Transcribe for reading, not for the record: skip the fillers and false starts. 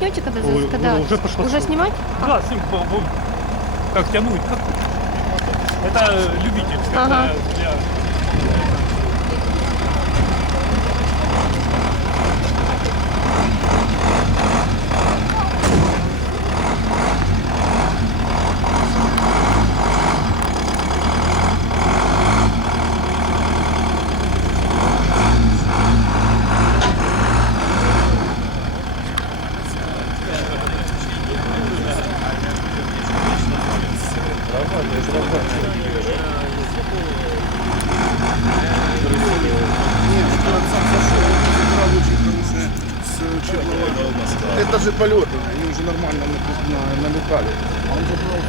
начнете, когда, Ой, когда уже пошло. уже снимать? Да, как тянуть. Это любительское. Ага. Это для... Это же полеты, они уже нормально налетали. Он забрал